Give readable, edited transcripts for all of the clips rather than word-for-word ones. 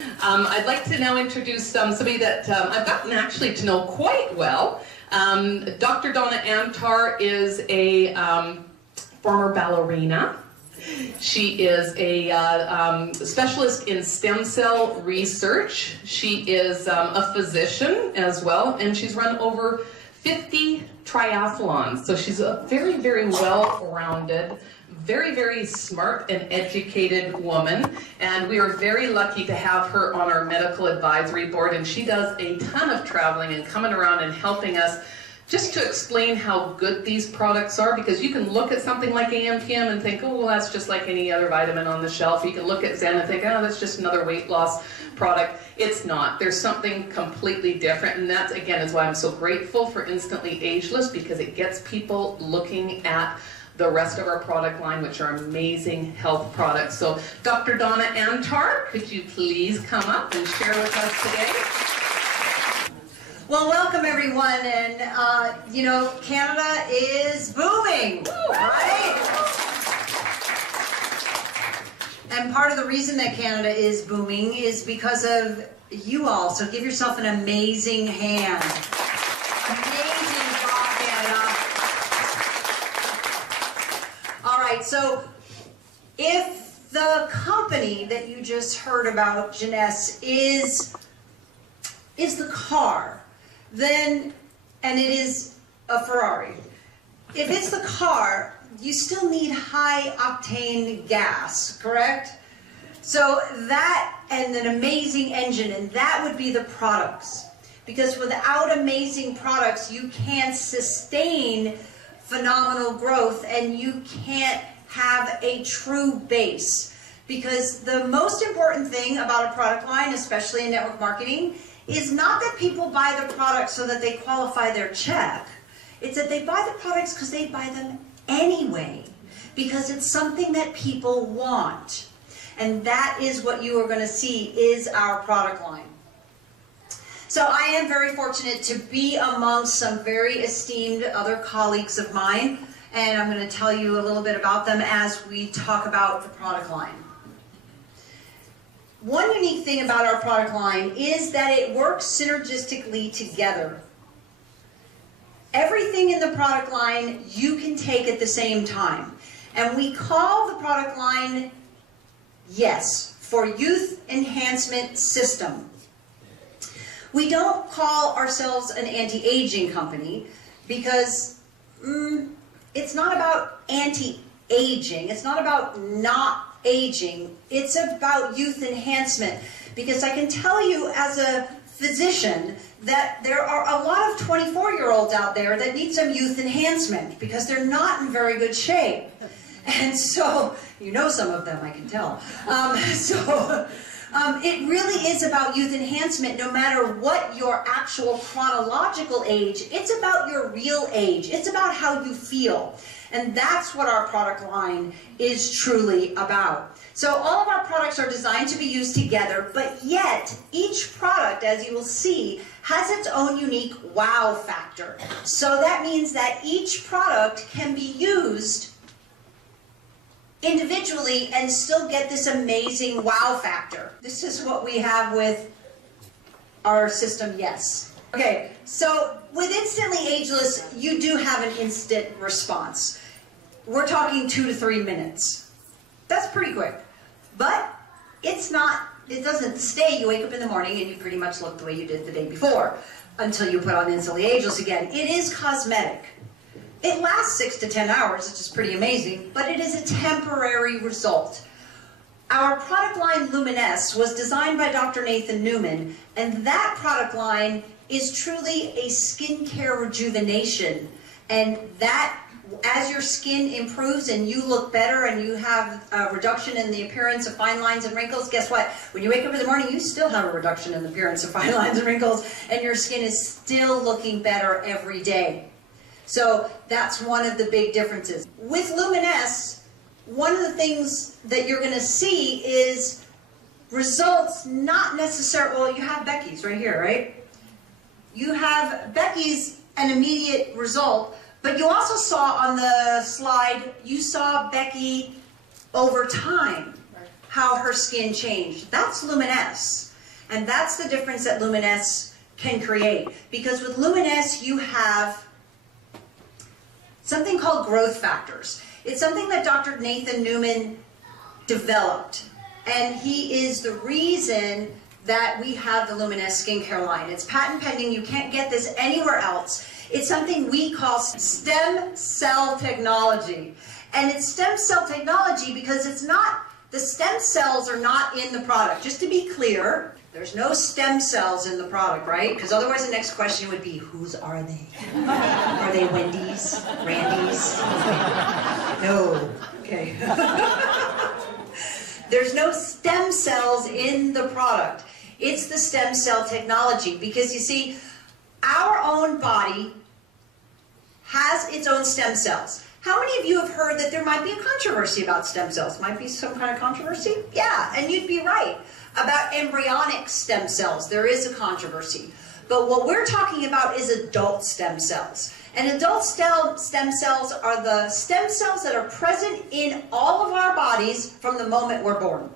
I'd like to now introduce somebody that I've gotten actually to know quite well. Dr. Donna Antarr is a former ballerina. She is a specialist in stem cell research. She is a physician as well, and she's run over 50 triathlons. So she's a very, very well-rounded, very, very smart and educated woman, and we are very lucky to have her on our medical advisory board, and she does a ton of traveling and coming around and helping us just to explain how good these products are, because you can look at something like AMPM and think, oh, well, that's just like any other vitamin on the shelf. You can look at Zen and think, oh, that's just another weight loss product. It's not. There's something completely different, and that, again, is why I'm so grateful for Instantly Ageless, because it gets people looking at the rest of our product line, which are amazing health products. So, Dr. Donna Antarr, could you please come up and share with us today? Well, welcome everyone, and you know, Canada is booming, right? And part of the reason that Canada is booming is because of you all, so give yourself an amazing hand. Amazing job, Canada. All right, so if the company that you just heard about, Y.E.S, is the car, then, and it is a Ferrari. If it's the car, you still need high octane gas, correct? So that and an amazing engine, and that would be the products. Because without amazing products, you can't sustain phenomenal growth, and you can't have a true base. Because the most important thing about a product line, especially in network marketing, is not that people buy the products so that they qualify their check. It's that they buy the products because they buy them anyway, because it's something that people want. And that is what you are going to see is our product line. So I am very fortunate to be amongst some very esteemed other colleagues of mine, and I'm going to tell you a little bit about them as we talk about the product line. One unique thing about our product line is that it works synergistically together. Everything in the product line you can take at the same time. And we call the product line Y.E.S for Youth Enhancement System. We don't call ourselves an anti-aging company because it's not about anti-aging. It's not about not aging. It's about youth enhancement, because I can tell you as a physician that there are a lot of 24-year-olds out there that need some youth enhancement because they're not in very good shape. And so, you know some of them, I can tell. It really is about youth enhancement no matter what your actual chronological age. It's about your real age. It's about how you feel. And that's what our product line is truly about. So all of our products are designed to be used together, but yet each product, as you will see, has its own unique wow factor. So that means that each product can be used individually and still get this amazing wow factor. This is what we have with our system, Y.E.S. Okay, so with Instantly Ageless, you do have an instant response. We're talking 2 to 3 minutes. That's pretty quick. But it's not, it doesn't stay. You wake up in the morning and you pretty much look the way you did the day before until you put on Instantly Ageless again. It is cosmetic. It lasts 6 to 10 hours, which is pretty amazing, but it is a temporary result. Our product line Y.E.S was designed by Dr. Nathan Newman, and that product line is truly a skincare rejuvenation. And that, as your skin improves and you look better and you have a reduction in the appearance of fine lines and wrinkles, guess what? When you wake up in the morning, you still have a reduction in the appearance of fine lines and wrinkles, and your skin is still looking better every day. So that's one of the big differences. With Y.E.S, one of the things that you're going to see is results not necessarily, well, you have Becky's right here, right? You have Becky's an immediate result, but you also saw on the slide, you saw Becky over time, how her skin changed. That's Y.E.S. And that's the difference that Lumin-S can create. Because with Lumin-S, you have something called growth factors. It's something that Dr. Nathan Newman developed. And he is the reason that we have the Lumin-S skincare line. It's patent pending. You can't get this anywhere else. It's something we call stem cell technology. And it's stem cell technology because it's not, the stem cells are not in the product. Just to be clear, there's no stem cells in the product, right? Because otherwise the next question would be, whose are they? Are they Wendy's? Randy's? No. Okay. There's no stem cells in the product. It's the stem cell technology because you see, our own body has its own stem cells. How many of you have heard that there might be a controversy about stem cells? Might be some kind of controversy? Yeah, and you'd be right. About embryonic stem cells, there is a controversy. But what we're talking about is adult stem cells. And adult stem cells are the stem cells that are present in all of our bodies from the moment we're born.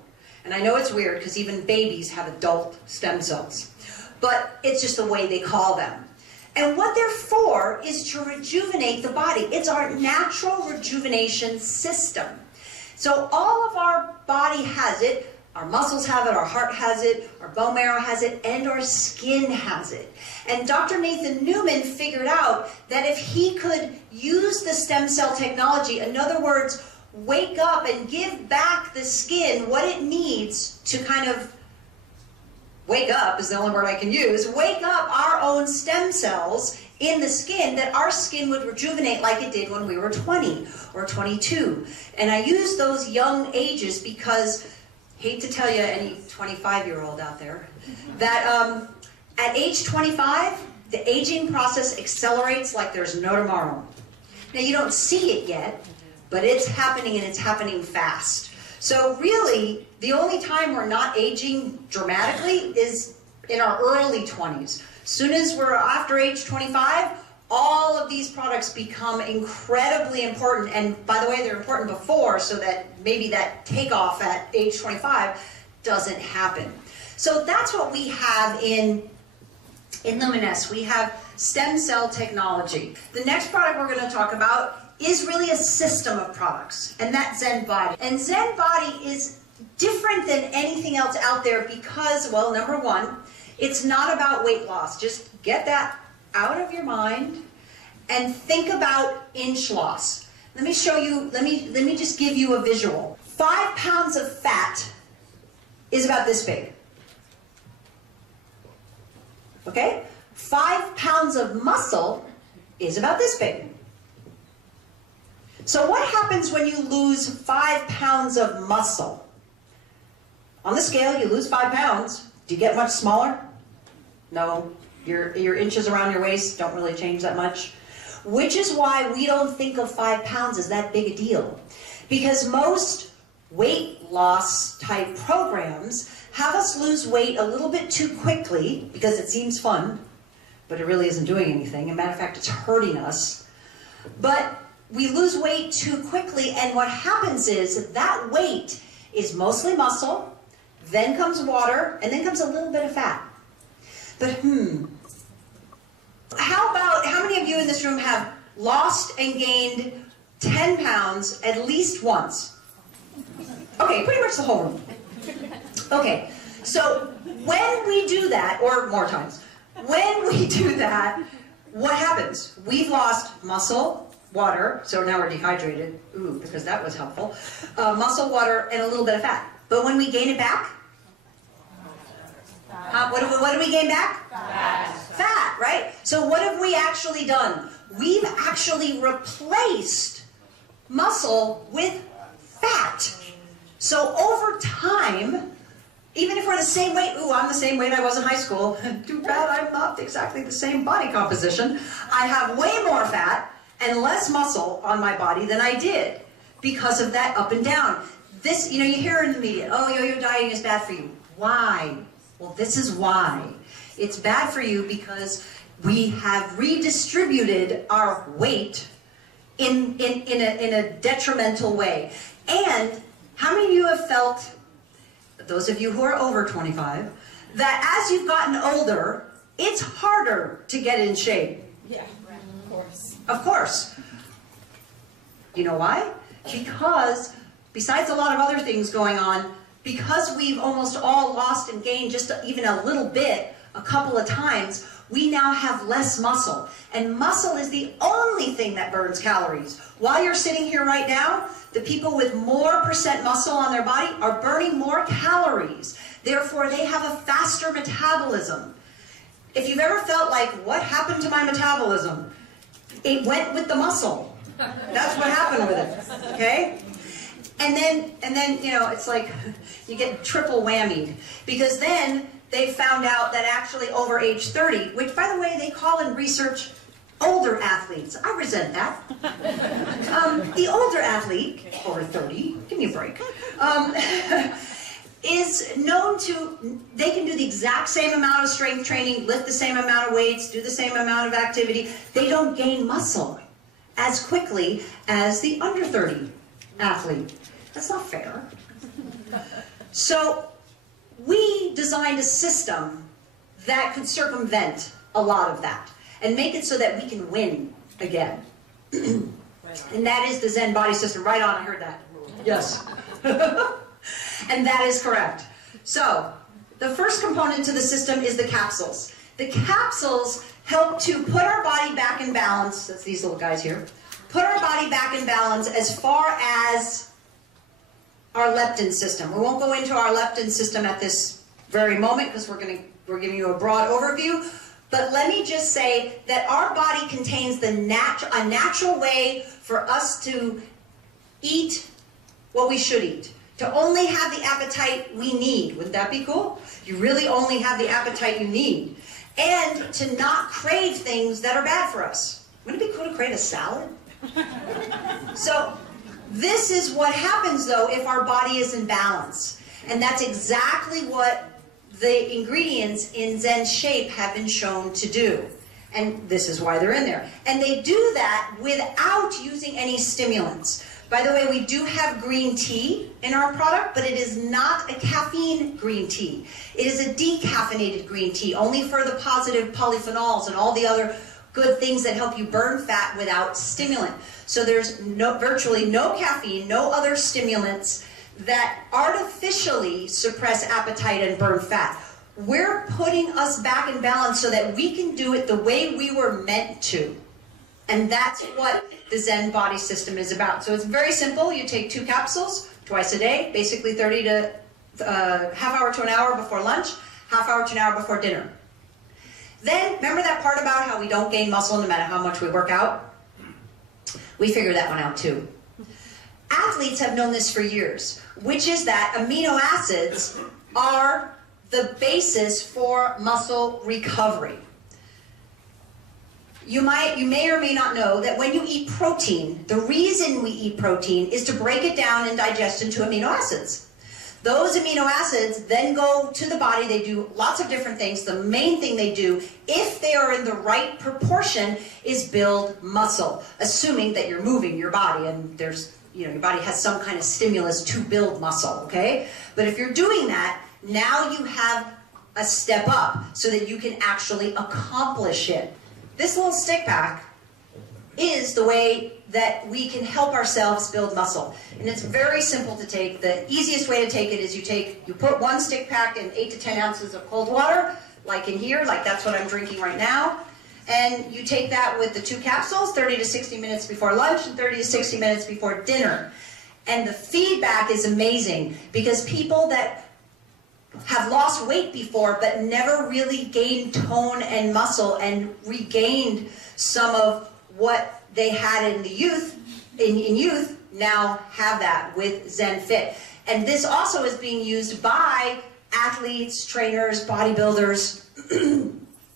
And I know it's weird because even babies have adult stem cells. But it's just the way they call them. And what they're for is to rejuvenate the body. It's our natural rejuvenation system. So all of our body has it. Our muscles have it, our heart has it, our bone marrow has it, and our skin has it. And Dr. Nathan Newman figured out that if he could use the stem cell technology, in other words, wake up and give back the skin what it needs to kind of wake up, is the only word I can use, wake up our own stem cells in the skin, that our skin would rejuvenate like it did when we were 20 or 22. And I use those young ages because, hate to tell you, any 25-year-old out there, that at age 25, the aging process accelerates like there's no tomorrow. Now, you don't see it yet, but it's happening, and it's happening fast. So really, the only time we're not aging dramatically is in our early 20s. Soon as we're after age 25, all of these products become incredibly important. And by the way, they're important before, so that maybe that takeoff at age 25 doesn't happen. So that's what we have in Lumin-S. We have stem cell technology. The next product we're going to talk about is really a system of products, and that's Zen Body. And Zen Body is different than anything else out there because, well, number one, it's not about weight loss. Just get that out of your mind and think about inch loss. Let me show you, let me just give you a visual. 5 pounds of fat is about this big. Okay? 5 pounds of muscle is about this big. So what happens when you lose 5 pounds of muscle? On the scale, you lose 5 pounds. Do you get much smaller? No. Your inches around your waist don't really change that much. Which is why we don't think of 5 pounds as that big a deal. Because most weight loss type programs have us lose weight a little bit too quickly because it seems fun, but it really isn't doing anything. As a matter of fact, it's hurting us. But we lose weight too quickly, and what happens is that weight is mostly muscle, then comes water, and then comes a little bit of fat. But how many of you in this room have lost and gained 10 pounds at least once? Okay, pretty much the whole room. Okay, so when we do that, or more times, when we do that, what happens? We've lost muscle, water, so now we're dehydrated, ooh, because that was helpful, muscle, water, and a little bit of fat. But when we gain it back, what do we gain back? Fat. Fat, right? So what have we actually done? We've actually replaced muscle with fat. So over time, even if we're the same weight, ooh, I'm the same weight I was in high school, too bad I'm not exactly the same body composition. I have way more fat and less muscle on my body than I did because of that up and down. This, you know, you hear in the media, oh, yo-yo dieting is bad for you. Why? Well, this is why. It's bad for you because we have redistributed our weight in a detrimental way. And how many of you have felt, those of you who are over 25, that as you've gotten older, it's harder to get in shape. Yeah, right. Of course. Of course. You know why? Because, besides a lot of other things going on, because we've almost all lost and gained just even a little bit, a couple of times, we now have less muscle. And muscle is the only thing that burns calories. While you're sitting here right now, the people with more percent muscle on their body are burning more calories. Therefore, they have a faster metabolism. If you've ever felt like, what happened to my metabolism? It went with the muscle. That's what happened with it, okay? And then, you know, it's like you get triple whammied. Because then they found out that actually over age 30, which by the way, they call in research older athletes. I resent that. The older athlete, over 30, give me a break, is known to, they can do the exact same amount of strength training, lift the same amount of weights, do the same amount of activity. They don't gain muscle as quickly as the under 30 athlete. That's not fair. So we designed a system that could circumvent a lot of that and make it so that we can win again. And that is the Zen body system. Right on, I heard that. Yes. And that is correct. So the first component to the system is the capsules. The capsules help to put our body back in balance. That's these little guys here. Put our body back in balance as far as our leptin system. We won't go into our leptin system at this very moment because we're giving you a broad overview. But let me just say that our body contains a natural way for us to eat what we should eat. To only have the appetite we need. Wouldn't that be cool? You really only have the appetite you need. And to not crave things that are bad for us. Wouldn't it be cool to crave a salad? So this is what happens though if our body is in balance. And that's exactly what the ingredients in Zen Shape have been shown to do. And this is why they're in there. And they do that without using any stimulants. By the way, we do have green tea in our product, but it is not a caffeine green tea. It is a decaffeinated green tea, only for the positive polyphenols and all the other good things that help you burn fat without stimulant. So there's virtually no caffeine, no other stimulants that artificially suppress appetite and burn fat. We're putting us back in balance so that we can do it the way we were meant to. And that's what the Zen body system is about. So it's very simple. You take 2 capsules twice a day, basically 30 to half hour to an hour before lunch, half hour to an hour before dinner. Then, remember that part about how we don't gain muscle no matter how much we work out? We figured that one out too. Athletes have known this for years, which is that amino acids are the basis for muscle recovery. You may or may not know that when you eat protein, the reason we eat protein is to break it down and digest into amino acids. Those amino acids then go to the body. They do lots of different things. The main thing they do, if they are in the right proportion, is build muscle, assuming that you're moving your body and there's, you know, your body has some kind of stimulus to build muscle, okay? But if you're doing that, now you have a step up so that you can actually accomplish it. This little stick pack is the way that we can help ourselves build muscle. And it's very simple to take. The easiest way to take it is you put 1 stick pack in 8 to 10 ounces of cold water, like in here, like that's what I'm drinking right now. And you take that with the 2 capsules, 30 to 60 minutes before lunch and 30 to 60 minutes before dinner. And the feedback is amazing because people that have lost weight before but never really gained tone and muscle and regained some of what they had in the youth, in youth, now have that with Zen Fit. And this also is being used by athletes, trainers, bodybuilders,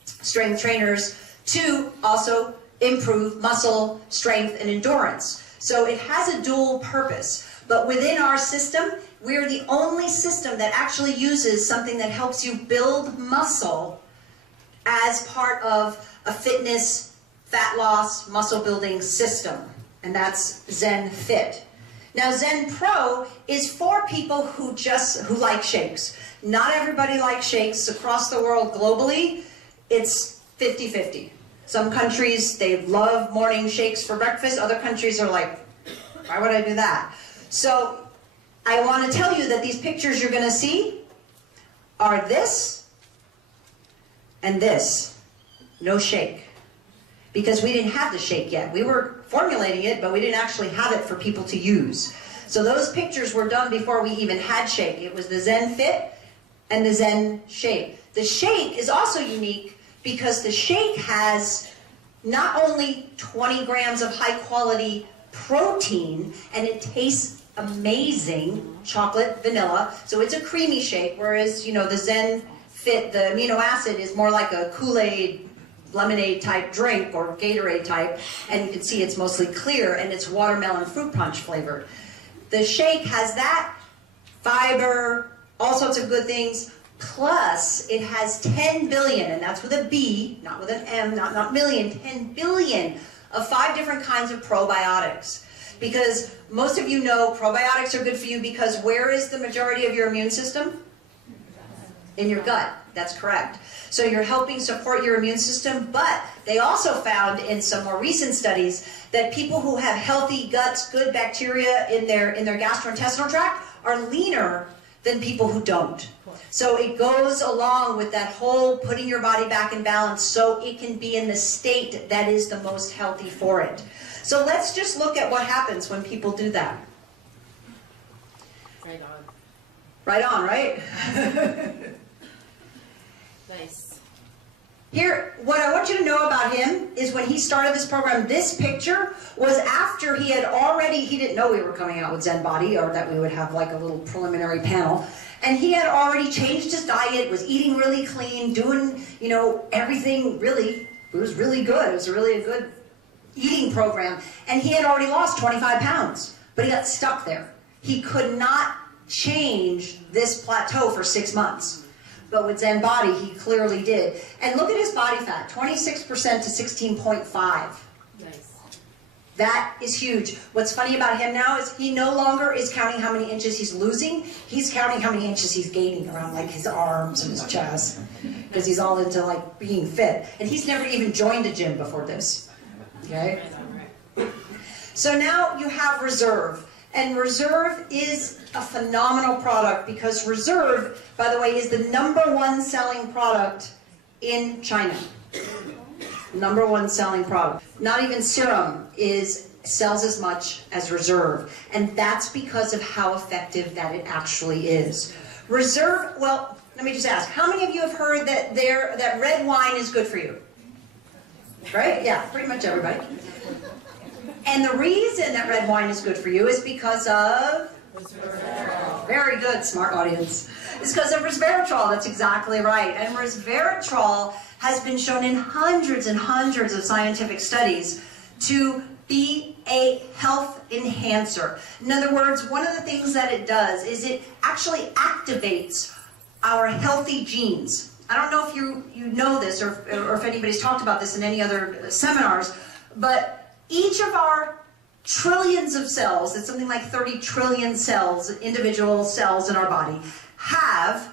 strength trainers to also improve muscle strength and endurance. So it has a dual purpose. But within our system, we're the only system that actually uses something that helps you build muscle as part of a fitness, fat loss, muscle building system. And that's Zen Fit. Now Zen Pro is for people who like shakes. Not everybody likes shakes. Across the world globally, it's 50-50. Some countries, they love morning shakes for breakfast. Other countries are like, why would I do that? So I want to tell you that these pictures you're going to see are this and this. No shake. Because we didn't have the shake yet. We were formulating it, but we didn't actually have it for people to use. So those pictures were done before we even had shake. It was the Zen Fit and the Zen Shake. The shake is also unique because the shake has not only 20 grams of high quality protein, and it tastes amazing, chocolate, vanilla, so it's a creamy shake, whereas, you know, the Zen Fit, the amino acid is more like a Kool-Aid, lemonade type drink or Gatorade type, and you can see it's mostly clear and it's watermelon fruit punch flavored. The shake has that, fiber, all sorts of good things, plus it has 10 billion, and that's with a B, not with an M, not million, 10 billion of 5 different kinds of probiotics. Because most of you know probiotics are good for you because where is the majority of your immune system? In your gut. That's correct. So you're helping support your immune system, but they also found in some more recent studies that people who have healthy guts, good bacteria in their gastrointestinal tract are leaner than people who don't. So it goes along with that whole putting your body back in balance so it can be in the state that is the most healthy for it. So let's just look at what happens when people do that. Right on. Right on, right? Nice. Here, what I want you to know about him is when he started this program, this picture was after he had already, he didn't know we were coming out with Zen Body or that we would have like a little preliminary panel. And he had already changed his diet, was eating really clean, doing, you know, everything really, it was really good. It was really a good eating program. And he had already lost 25 pounds, but he got stuck there. He could not change this plateau for 6 months. But with Zen Body, he clearly did. And look at his body fat, 26% to 16.5. Nice. That is huge. What's funny about him now is he no longer is counting how many inches he's losing. He's counting how many inches he's gaining around like his arms and his chest. Because he's all into like being fit. And he's never even joined a gym before this. Okay? So now you have Reserve. And Reserve is a phenomenal product because Reserve, by the way, is the #1 selling product in China. #1 selling product. Not even Serum sells as much as Reserve. And that's because of how effective that it actually is. Reserve, well, let me just ask, how many of you have heard that red wine is good for you? Right? Yeah, pretty much everybody. And the reason that red wine is good for you is because of resveratrol. Very good, smart audience. It's because of resveratrol. That's exactly right. And resveratrol has been shown in hundreds and hundreds of scientific studies to be a health enhancer. In other words, one of the things that it does is it actually activates our healthy genes. I don't know if you know this or if anybody's talked about this in any other seminars, but each of our trillions of cells, it's something like 30 trillion cells, individual cells in our body, have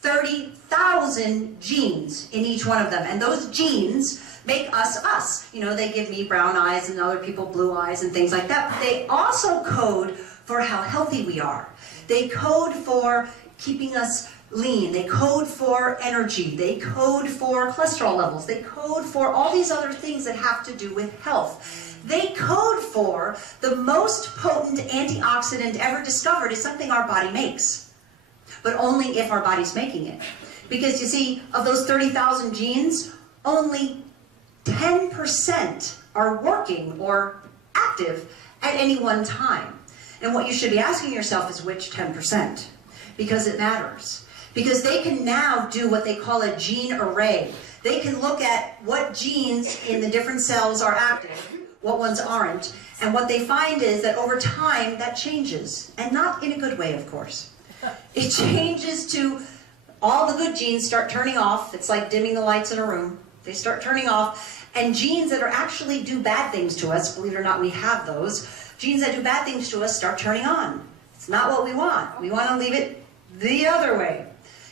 30,000 genes in each one of them. And those genes make us us. You know, they give me brown eyes and other people blue eyes and things like that. But they also code for how healthy we are. They code for keeping us lean. They code for energy. They code for cholesterol levels. They code for all these other things that have to do with health. They code for the most potent antioxidant ever discovered is something our body makes, but only if our body's making it. Because you see, of those 30,000 genes, only 10% are working or active at any one time. And what you should be asking yourself is which 10%? Because it matters. Because they can now do what they call a gene array. They can look at what genes in the different cells are active, what ones aren't, and what they find is that over time that changes, and not in a good way, of course. It changes to all the good genes start turning off. It's like dimming the lights in a room. They start turning off, and genes that are actually do bad things to us, believe it or not, we have those. Genes that do bad things to us start turning on. It's not what we want. We want to leave it the other way.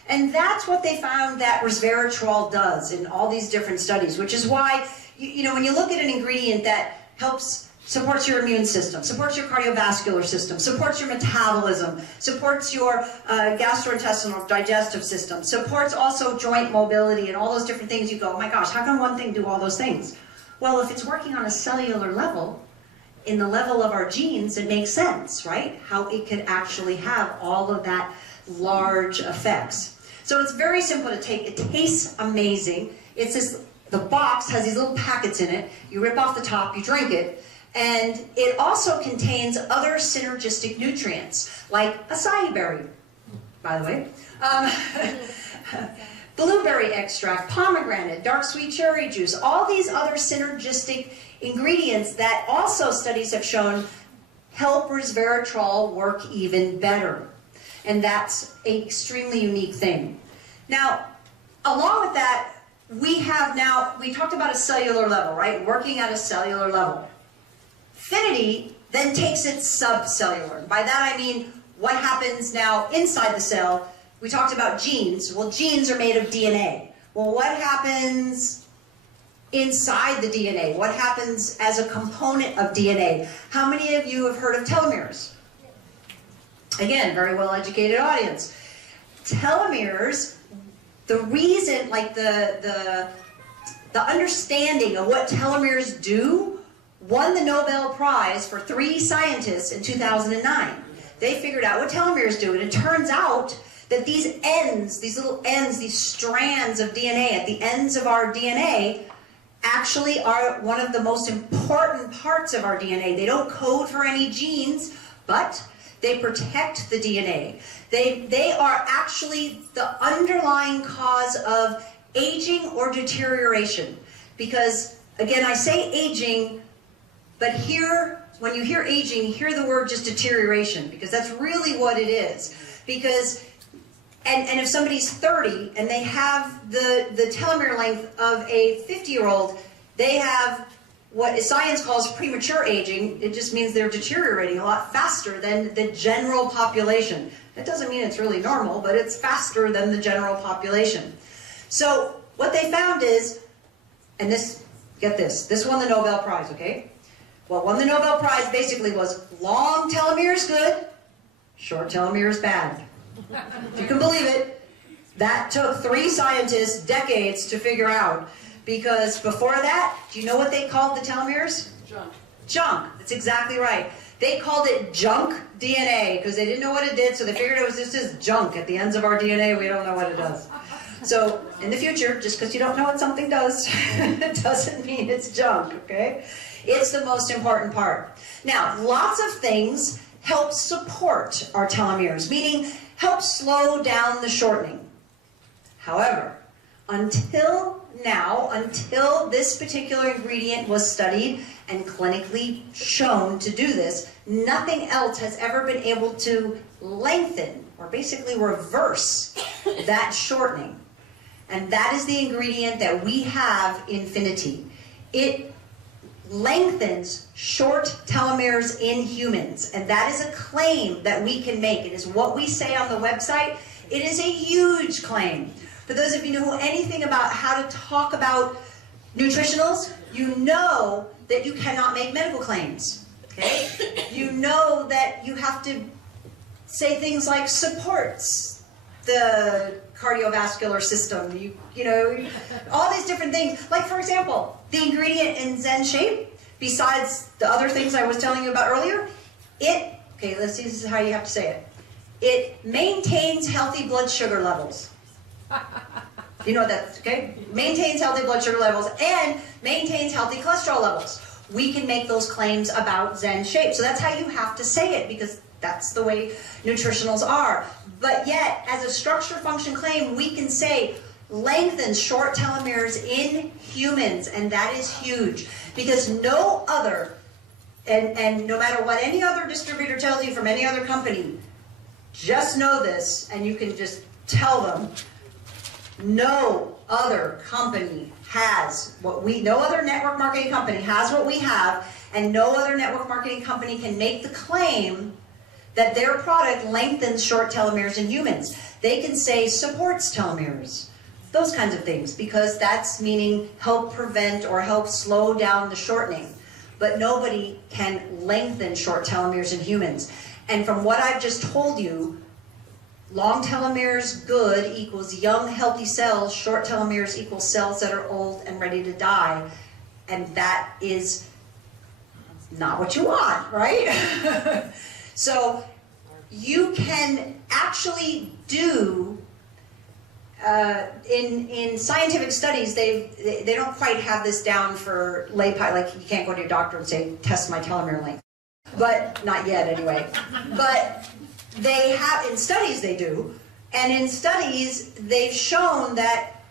And that's what they found that resveratrol does in all these different studies, which is why, you know, when you look at an ingredient that helps, supports your immune system, supports your cardiovascular system, supports your metabolism, supports your gastrointestinal digestive system, supports also joint mobility and all those different things, you go, oh my gosh, how can one thing do all those things? Well, if it's working on a cellular level, in the level of our genes, it makes sense, right? How it could actually have all of that large effects. So it's very simple to take. It tastes amazing. It's this, the box has these little packets in it. You rip off the top, you drink it, and it also contains other synergistic nutrients, like acai berry, by the way, blueberry extract, pomegranate, dark sweet cherry juice, all these other synergistic ingredients that also studies have shown help resveratrol work even better. And that's an extremely unique thing. Now, along with that, we talked about a cellular level, right? Working at a cellular level. Finity then takes it subcellular. By that I mean, what happens now inside the cell? We talked about genes. Well, genes are made of DNA. Well, what happens inside the DNA? What happens as a component of DNA? How many of you have heard of telomeres? Again, very well-educated audience. Telomeres, the reason, like the understanding of what telomeres do, won the Nobel Prize for 3 scientists in 2009. They figured out what telomeres do, and it turns out that these ends, these little ends, these strands of DNA at the ends of our DNA actually are one of the most important parts of our DNA. They don't code for any genes, but they protect the DNA. They are actually the underlying cause of aging or deterioration. Because, again, I say aging, but here, when you hear aging, hear the word just deterioration, because that's really what it is. Because, and if somebody's 30 and they have the telomere length of a 50-year-old, they have what science calls premature aging. It just means they're deteriorating a lot faster than the general population. That doesn't mean it's really normal, but it's faster than the general population. So what they found is, and this, get this, this won the Nobel Prize, okay? What won the Nobel Prize basically was long telomeres good, short telomeres bad. If you can believe it, that took 3 scientists decades to figure out. Because before that, do you know what they called the telomeres? Junk. Junk. That's exactly right. They called it junk DNA because they didn't know what it did, so they figured it was just junk at the ends of our DNA. We don't know what it does. So in the future, just because you don't know what something does, it doesn't mean it's junk, okay? It's the most important part. Now, lots of things help support our telomeres, meaning help slow down the shortening. However, until now, until this particular ingredient was studied and clinically shown to do this, nothing else has ever been able to lengthen or basically reverse that shortening. And that is the ingredient that we have in Finity. It lengthens short telomeres in humans, and that is a claim that we can make. It is what we say on the website. It is a huge claim. For those of you who know anything about how to talk about nutritionals, you know that you cannot make medical claims. Okay? You know that you have to say things like supports the cardiovascular system, you know, all these different things. Like, for example, the ingredient in Zen Shape, besides the other things I was telling you about earlier, okay, let's see, this is how you have to say it. It maintains healthy blood sugar levels. You know that, okay? Maintains healthy blood sugar levels and maintains healthy cholesterol levels. We can make those claims about Zen Shape. So that's how you have to say it, because that's the way nutritionals are. But yet, as a structure function claim, we can say lengthens short telomeres in humans, and that is huge. Because no other, and no matter what any other distributor tells you from any other company, just know this, and you can just tell them, no other company has what no other network marketing company has what we have, and no other network marketing company can make the claim that their product lengthens short telomeres in humans. They can say supports telomeres, those kinds of things, because that's meaning help prevent or help slow down the shortening. But nobody can lengthen short telomeres in humans. And from what I've just told you, long telomeres good equals young healthy cells, short telomeres equals cells that are old and ready to die. And that is not what you want, right? So you can actually do, in scientific studies, they don't quite have this down for lay, like you can't go to your doctor and say, test my telomere length. But, not yet anyway. But they have, in studies they do, and in studies they've shown that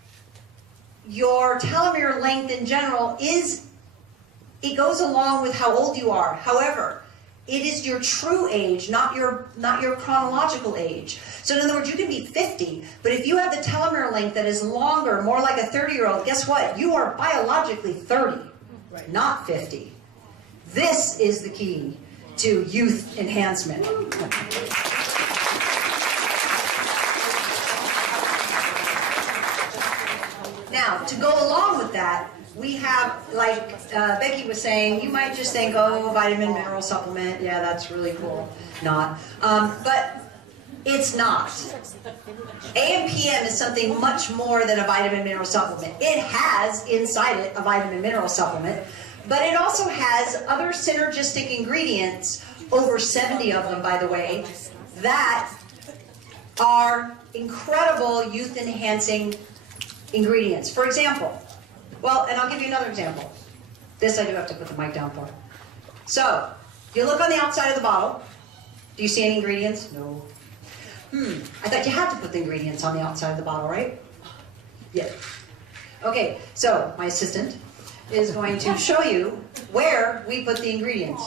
your telomere length in general it goes along with how old you are. However, it is your true age, not your chronological age. So in other words, you can be 50, but if you have the telomere length that is longer, more like a 30-year-old, guess what? You are biologically 30, right, not 50. This is the key to youth enhancement. Now, to go along with that, we have, like Becky was saying, you might just think, oh, vitamin, mineral supplement, yeah, that's really cool. Not. But it's not. AMPM is something much more than a vitamin, mineral supplement. It has inside it a vitamin, mineral supplement, but it also has other synergistic ingredients, over 70 of them, by the way, that are incredible youth-enhancing ingredients. For example, well, and I'll give you another example. This I do have to put the mic down for. So, if you look on the outside of the bottle, do you see any ingredients? No. I thought you had to put the ingredients on the outside of the bottle, right? Yeah. Okay, so my assistant is going to show you where we put the ingredients.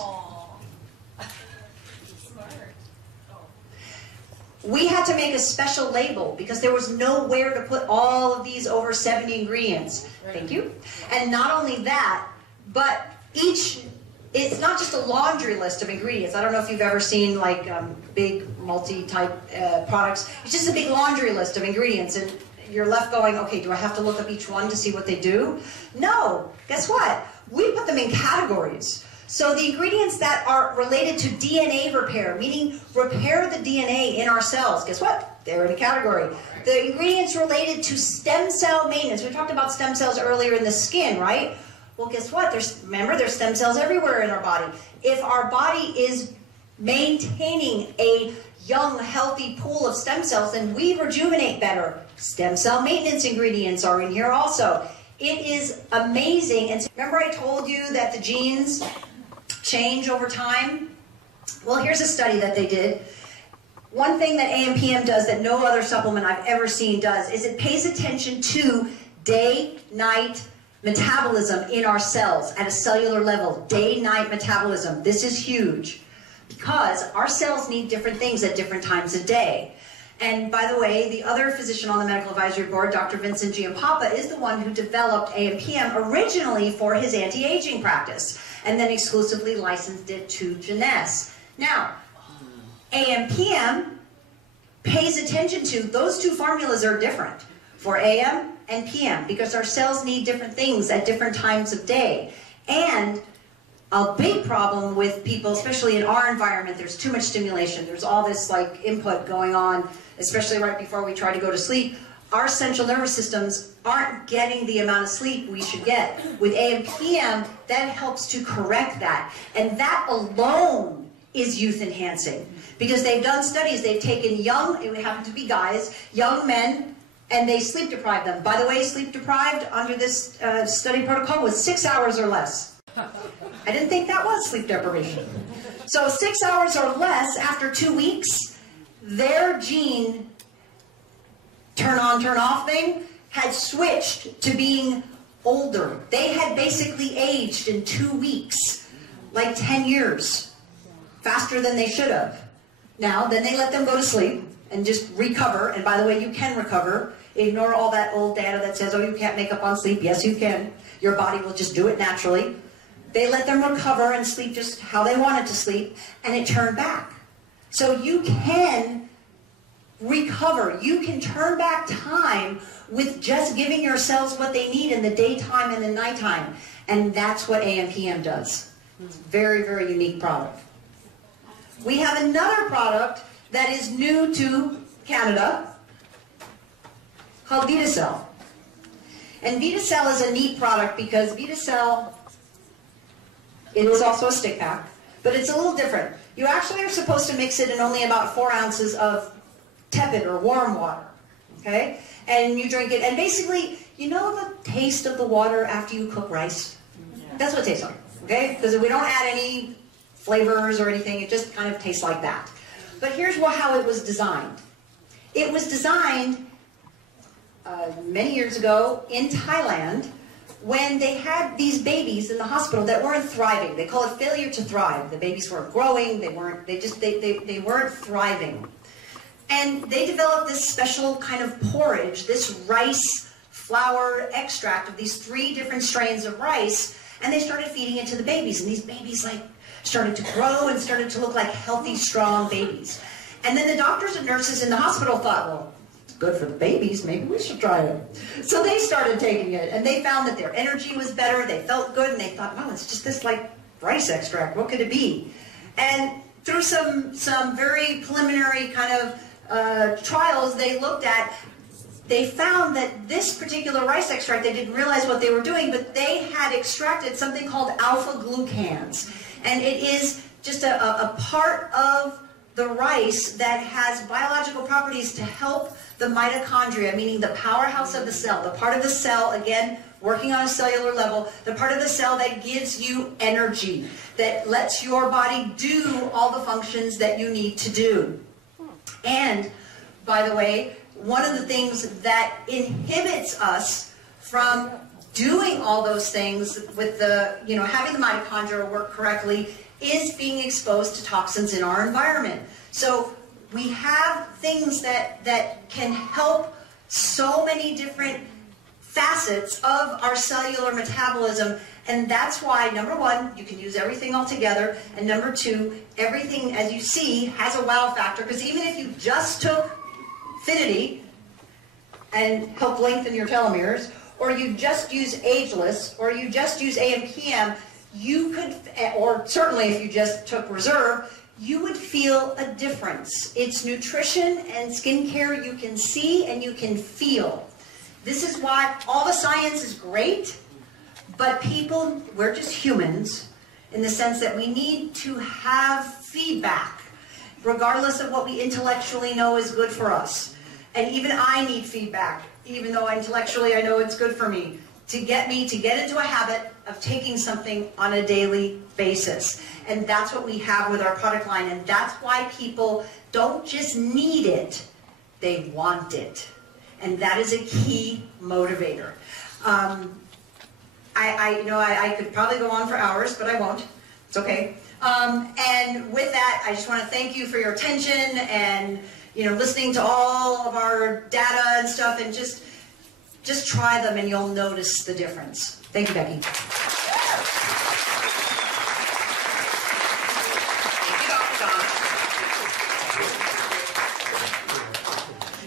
We had to make a special label because there was nowhere to put all of these over 70 ingredients. Thank you. And not only that, but it's not just a laundry list of ingredients. I don't know if you've ever seen like big multi-type products. It's just a big laundry list of ingredients, and you're left going, okay, do I have to look up each one to see what they do? No. Guess what? We put them in categories. So the ingredients that are related to DNA repair, meaning repair the DNA in our cells, guess what? They're in a category. The ingredients related to stem cell maintenance. We talked about stem cells earlier in the skin, right? Well, guess what? Remember, there's stem cells everywhere in our body. If our body is maintaining a young, healthy pool of stem cells, then we rejuvenate better. Stem cell maintenance ingredients are in here also. It is amazing. And remember I told you that the genes change over time? Well, here's a study that they did. One thing that AMPM does that no other supplement I've ever seen does is it pays attention to day-night metabolism in our cells at a cellular level. Day-night metabolism. This is huge because our cells need different things at different times of day. And by the way, the other physician on the medical advisory board, Dr. Vincent Giampapa, is the one who developed AMPM originally for his anti-aging practice and then exclusively licensed it to Y.E.S. Now, AMPM pays attention to, those two formulas are different for AM and PM because our cells need different things at different times of day. And a big problem with people, especially in our environment, there's too much stimulation. There's all this like input going on, especially right before we try to go to sleep. Our central nervous systems aren't getting the amount of sleep we should get. With AM/PM, that helps to correct that. And that alone is youth enhancing. Because they've done studies, they've taken young, it would happen to be guys, young men, and they sleep deprived them. By the way, sleep deprived under this study protocol was 6 hours or less. I didn't think that was sleep deprivation. So 6 hours or less after 2 weeks, their gene turn on, turn off thing had switched to being older. They had basically aged in 2 weeks, like 10 years, faster than they should have. Now, then they let them go to sleep and just recover. And by the way, you can recover. Ignore all that old data that says, oh, you can't make up on sleep. Yes, you can. Your body will just do it naturally. They let them recover and sleep just how they wanted to sleep, and it turned back. So you can recover. You can turn back time with just giving your cells what they need in the daytime and the nighttime. And that's what AM/PM does. It's a very, very unique product. We have another product that is new to Canada called VitaCell. And VitaCell is a neat product because VitaCell is also a stick pack, but it's a little different. You actually are supposed to mix it in only about 4 ounces of tepid or warm water, okay? And you drink it, and basically, you know the taste of the water after you cook rice? That's what it tastes like, okay? Because we don't add any flavors or anything, it just kind of tastes like that. But here's how it was designed. It was designed many years ago in Thailand when they had these babies in the hospital that weren't thriving. They call it failure to thrive. The babies weren't growing, they weren't thriving. And they developed this special kind of porridge, this rice flour extract of these 3 different strains of rice, and they started feeding it to the babies, and these babies started to grow and started to look like healthy, strong babies. And then the doctors and nurses in the hospital thought, well, it's good for the babies, maybe we should try it. So they started taking it, and they found that their energy was better, they felt good, and they thought, wow, it's just this like rice extract, what could it be? And through some very preliminary kind of trials they found that this particular rice extract, they didn't realize what they were doing, but they had extracted something called alpha-glucans. And it is just a part of the rice that has biological properties to help the mitochondria, meaning the powerhouse of the cell, the part of the cell, again, working on a cellular level, the part of the cell that gives you energy, that lets your body do all the functions that you need to do. And, by the way, one of the things that inhibits us from doing all those things with the, having the mitochondria work correctly is being exposed to toxins in our environment. So we have things that can help so many different facets of our cellular metabolism, and that's why, number 1, you can use everything all together, and number 2, everything, as you see, has a wow factor, because even if you just took Finity and helped lengthen your telomeres, or you just use Ageless, or you just use AM/PM, you could, or certainly if you just took Reserve, you would feel a difference. It's nutrition and skincare you can see and you can feel. This is why all the science is great, but people, we're just humans in the sense that we need to have feedback, regardless of what we intellectually know is good for us. And even I need feedback, even though intellectually I know it's good for me to get into a habit of taking something on a daily basis. And that's what we have with our product line, and that's why people don't just need it, they want it. And that is a key motivator. I could probably go on for hours, but I won't. It's okay. And with that, I just want to thank you for your attention and listening to all of our data and stuff, and just try them and you'll notice the difference. Thank you, Becky.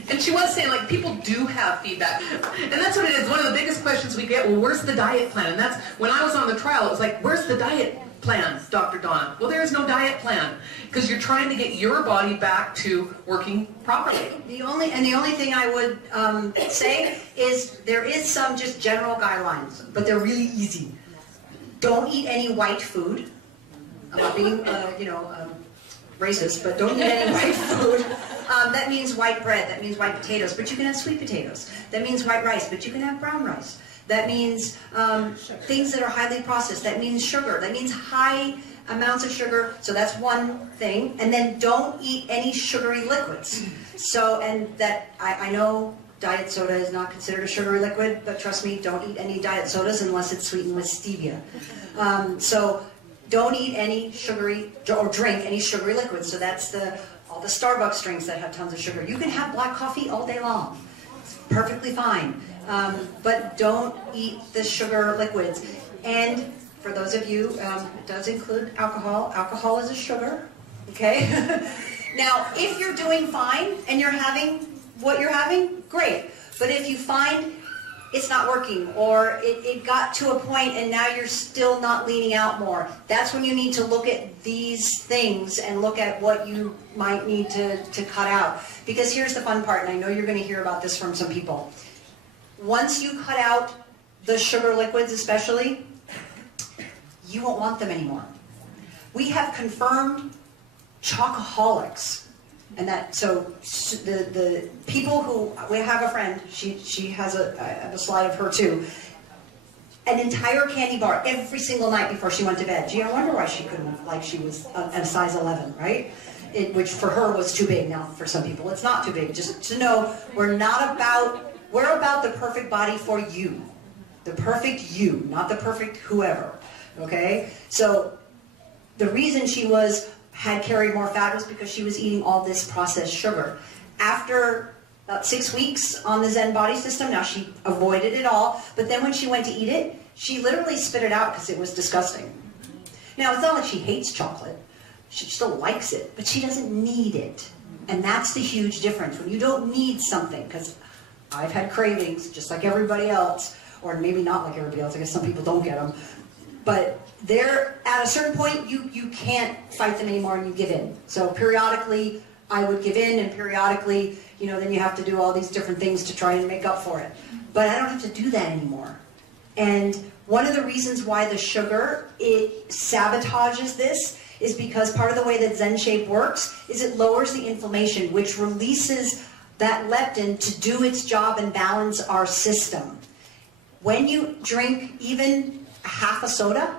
And she was saying, like, people do have feedback. And that's what it is. One of the biggest questions we get, well, where's the diet plan? And that's, when I was on the trial, it was like, where's the diet plan, Dr. Donna? Well, there is no diet plan, because you're trying to get your body back to working properly. The only thing I would say is there is some just general guidelines, but they're really easy. Don't eat any white food. I'm not being, racist, but don't eat any white food. That means white bread, that means white potatoes, but you can have sweet potatoes. That means white rice, but you can have brown rice. That means things that are highly processed. That means sugar. That means high amounts of sugar. So that's one thing. And then don't eat any sugary liquids. So, and that, I know diet soda is not considered a sugary liquid, but trust me, don't eat any diet sodas unless it's sweetened with stevia. So don't eat any sugary, or drink any sugary liquids. So that's all the Starbucks drinks that have tons of sugar. You can have black coffee all day long. It's perfectly fine. But don't eat the sugar liquids. And for those of you, it does include alcohol. Alcohol is a sugar, okay? Now, if you're doing fine and you're having what you're having, great. But if you find it's not working, or it got to a point and now you're still not leaning out more, that's when you need to look at these things and look at what you might need to cut out. Because here's the fun part, and I know you're going to hear about this from some people. Once you cut out the sugar liquids especially, you won't want them anymore. We have confirmed chocoholics. And that, so the people who, we have a friend, she has I have a slide of her too, an entire candy bar every single night before she went to bed. Gee, I wonder why she couldn't, like she was a size 11, right? Which for her was too big. Now for some people it's not too big. Just to know, we're about the perfect body for you. The perfect you, not the perfect whoever, okay? So the reason she had carried more fat was because she was eating all this processed sugar. After about 6 weeks on the Zen body system, now she avoided it all, but then when she went to eat it, she literally spit it out because it was disgusting. Now, it's not like she hates chocolate. She still likes it, but she doesn't need it. And that's the huge difference. When you don't need something, because I've had cravings just like everybody else, or maybe not like everybody else, I guess some people don't get them, but at a certain point, you can't fight them anymore and you give in. So periodically, I would give in, and periodically, then you have to do all these different things to try and make up for it. But I don't have to do that anymore. And one of the reasons why the sugar, it sabotages this, is because part of the way that Zen Shape works is it lowers the inflammation, which releases that leptin to do its job and balance our system. When you drink even half a soda,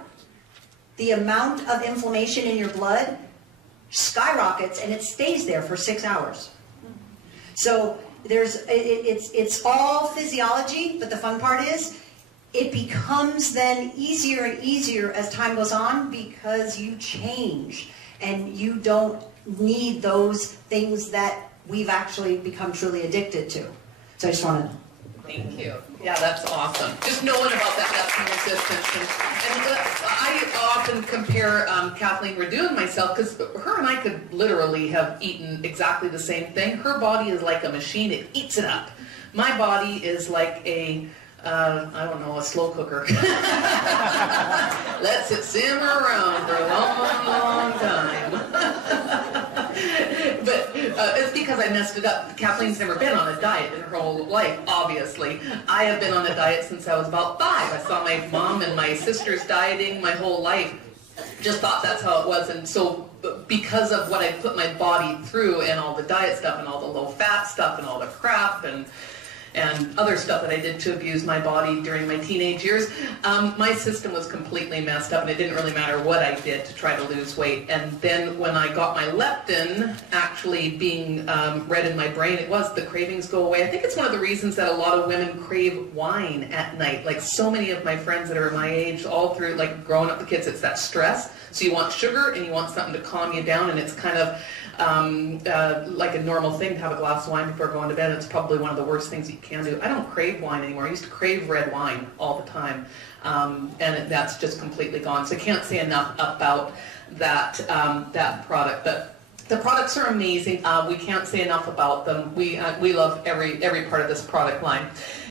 the amount of inflammation in your blood skyrockets and it stays there for 6 hours. So it's all physiology, but the fun part is it becomes then easier and easier as time goes on because you change and you don't need those things that we've actually become truly addicted to. So I just wanted to. Thank you. Yeah, that's awesome. Just knowing about that leptin resistance. And I often compare Kathleen Radu and myself, because her and I could literally have eaten exactly the same thing. Her body is like a machine. It eats it up. My body is like a, I don't know, a slow cooker. Lets it simmer around for a long, long time. But it's because I messed it up. Kathleen's never been on a diet in her whole life, obviously. I have been on a diet since I was about 5. I saw my mom and my sisters dieting my whole life. Just thought that's how it was. And so because of what I put my body through and all the diet stuff and all the low-fat stuff and all the crap and other stuff that I did to abuse my body during my teenage years, my system was completely messed up, and it didn't really matter what I did to try to lose weight. And then when I got my leptin actually being read in my brain, it was the cravings go away. I think it's one of the reasons that a lot of women crave wine at night. Like so many of my friends that are my age, all through like growing up with kids, it's that stress. So you want sugar and you want something to calm you down, and it's kind of like a normal thing to have a glass of wine before going to bed. It's probably one of the worst things you can do. I don't crave wine anymore. I used to crave red wine all the time, and that's just completely gone. So I can't say enough about that that product. But the products are amazing. We can't say enough about them. We love every part of this product line.